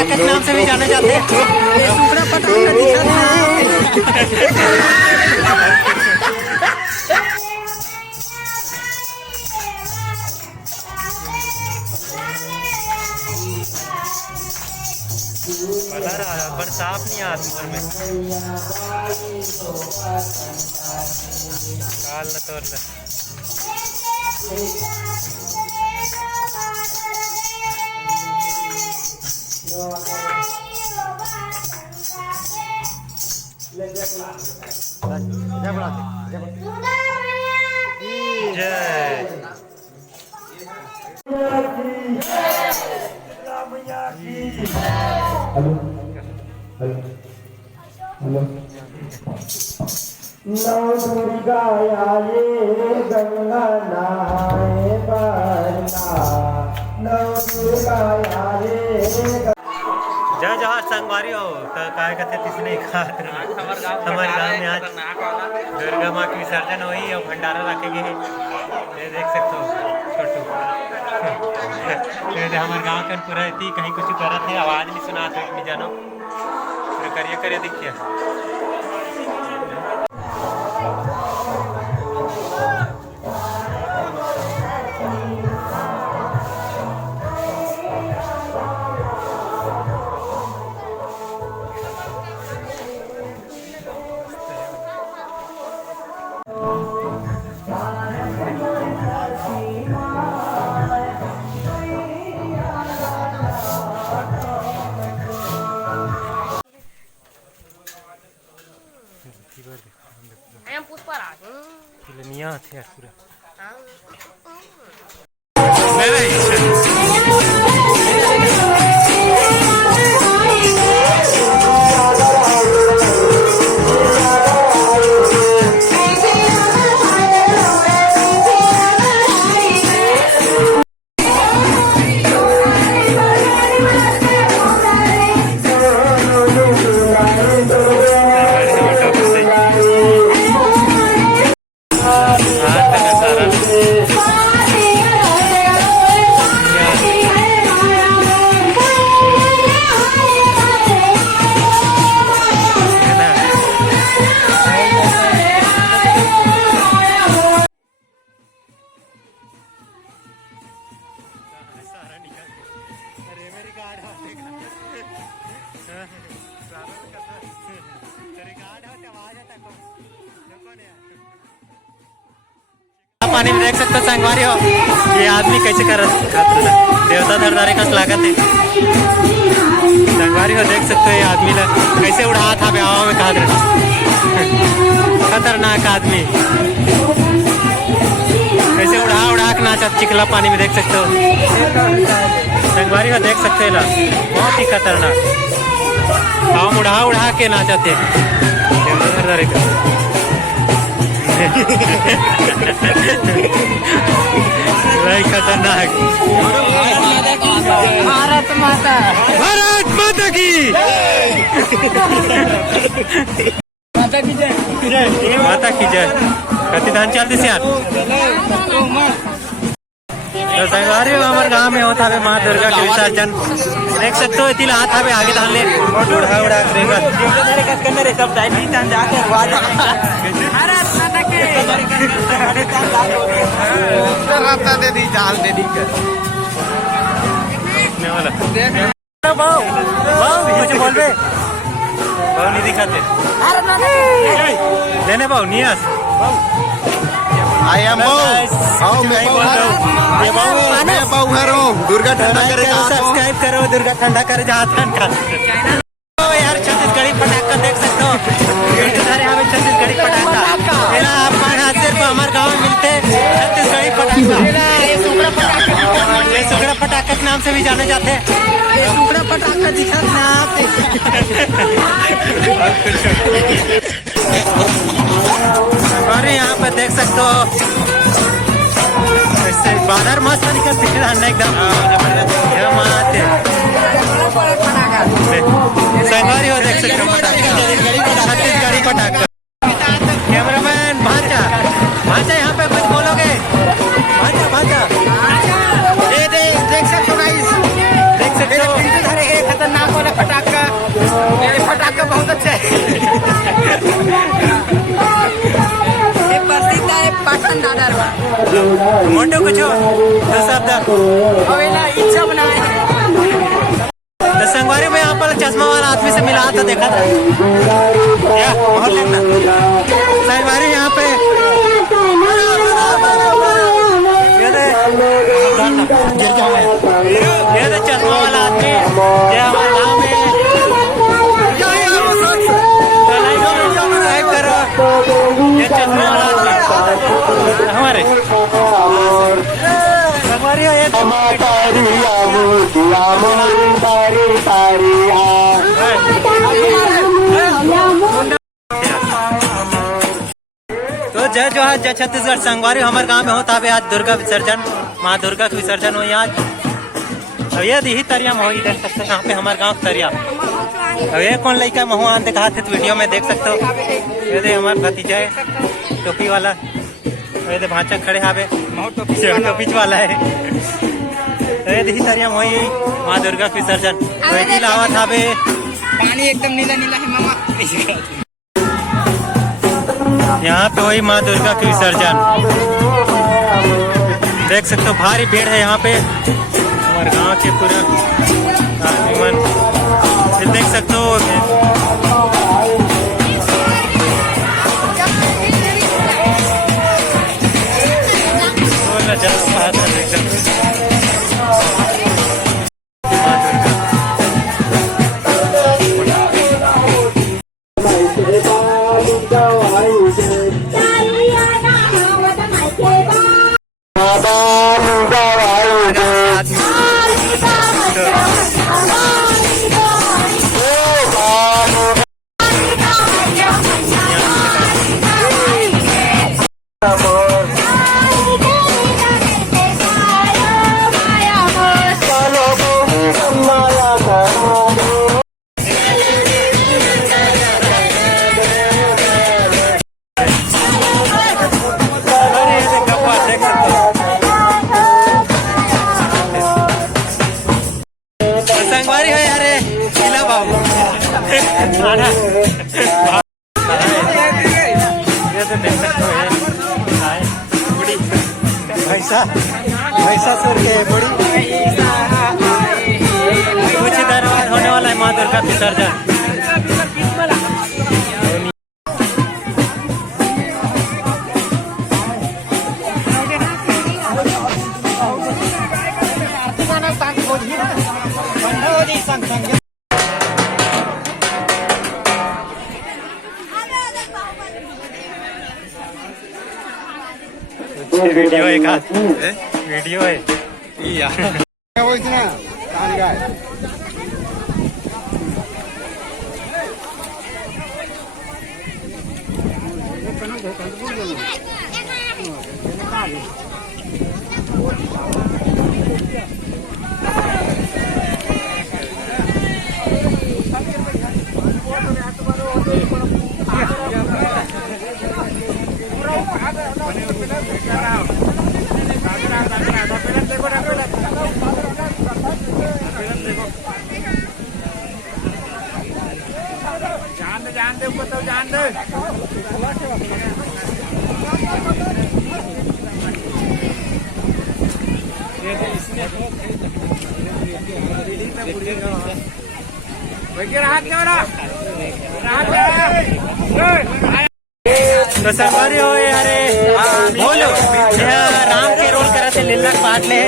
पटाखे के नाम से भी जाने जाते हैं। सुखड़ा पटाखा दिखा पर साफ नहीं आता ऊपर में काल न तोड़ ले। हेलो हेलो हेलो नौ दुर्गा आए गंगा नहाए बरना नौ दुर्गा आए। जय जहाँ संगवारी हो काय कहते तिसने हमारे गांव में आज दुर्गा माँ की विसर्जन हुई और भंडारा रखेंगे। ये देख सकते हो छोटू हमारे गांव के पूरा थी कहीं कुछ कर थे आवाज नहीं सुना था नहीं जानो फिर करिए देखिए। Ayam Pusparaj. Filmnya थे पूरा। पानी में देख सकते हो संगवारी हो ये आदमी कैसे कर देवता धरदारी का लागत है। संगवारी हो देख सकते हो ये आदमी ने कैसे उड़ा था हवा में कहा खतरनाक आदमी कैसे उड़ा के नाचा चिकला पानी में देख सकते हो। संगवारी हो देख सकते हो बहुत ही खतरनाक हवा उड़ा के नाचाते देवता धरदारी का। भाई खतरनाक। भारत माता की माता की जय। कति धान चलते से यार तो संगवारी हमारे गांव में होता है माँ दुर्गा के विसर्जन देख सकते हो। इतनी हाथ है आगे धान ले उड़ा रास्ता दे दी जाल दे दी कुछ बोल रहे भाव नहीं दिखाते लेने भाव नियास आई एम दुर्गा ठंडा करे सब्सक्राइब करो दुर्गा ठंडा करे यार छत्तीसगढ़ी पटाखा देख सकते हो। हमें छत्तीसगढ़ी पटाखा सिर्फ हमारे गाँव में मिलते छत्तीसगढ़ी पटाखा। ये सुखड़ा पटाखा के नाम से भी जाने जाते हैं। सुखड़ा पटाखा दिखा और यहाँ पे देख सकते हो बादर मस्त निकल एकदम संगवारी हो देख सकते हो छत्तीसगढ़ी पटाखा। कैमरामैन भांजा यहाँ पे कुछ बोलोगे भांजा देख सकते हो खतरनाक मोटो कुछ हो तो शब्द इच्छा बनाए तो संगवारी में यहाँ पर चश्मा वाला आदमी से मिला था, देखा था क्या बहुत देखना संगवारी यहाँ पे ये तो चश्मा वाला आदमी ये हमारे गाँव में करो, ये चश्मा वाला आदमी हमारे संगवारी है तो जय जोहार जय छत्तीसगढ़। संगवारी हमारे गांव में होता है आज दुर्गा विसर्जन, माँ दुर्गा का विसर्जन हुई आज। अब ये यही तरिया में हो, देख सकते हो यहाँ पे हमारे गांव तरिया। अब ये कौन लड़का महुआन दिखा थे तो वीडियो में देख सकते हो। ये दे हमारे भतीजा है टोपी वाला, ये दे भांचा खड़े हावे टोपी वाला है। ये दही तरिया में हुई माँ दुर्गा का विसर्जन। लावा था बे पानी एकदम नीला नीला है मामा। यहाँ पे वही माँ दुर्गा का विसर्जन देख सकते हो। भारी भीड़ है यहाँ पे हमारे गांव के पूरा आदमी देख सकते हो। संगवारी है यारे किला बाबू ये तो देख सकते हो बुढ़ी भैसा सुर के बुढ़ी कुछ देर बाद होने वाला है माँ दुर्गा विसर्जन। वीडियो है का वीडियो है जान दे ऊपर तो जान दे। तो संगवारी हो अरे बोलो राम के रोल करा थे लीला पाट ले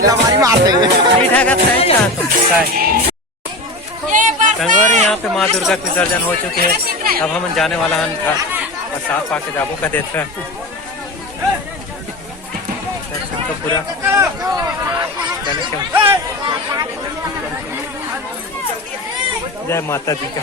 लमारी मारते संगवारी यहाँ पे माँ दुर्गा का विसर्जन हो चुके हैं। अब हम जाने वाला हन था और साथ पाके जाबो का देख रहे तो पूरा जय माता दी का।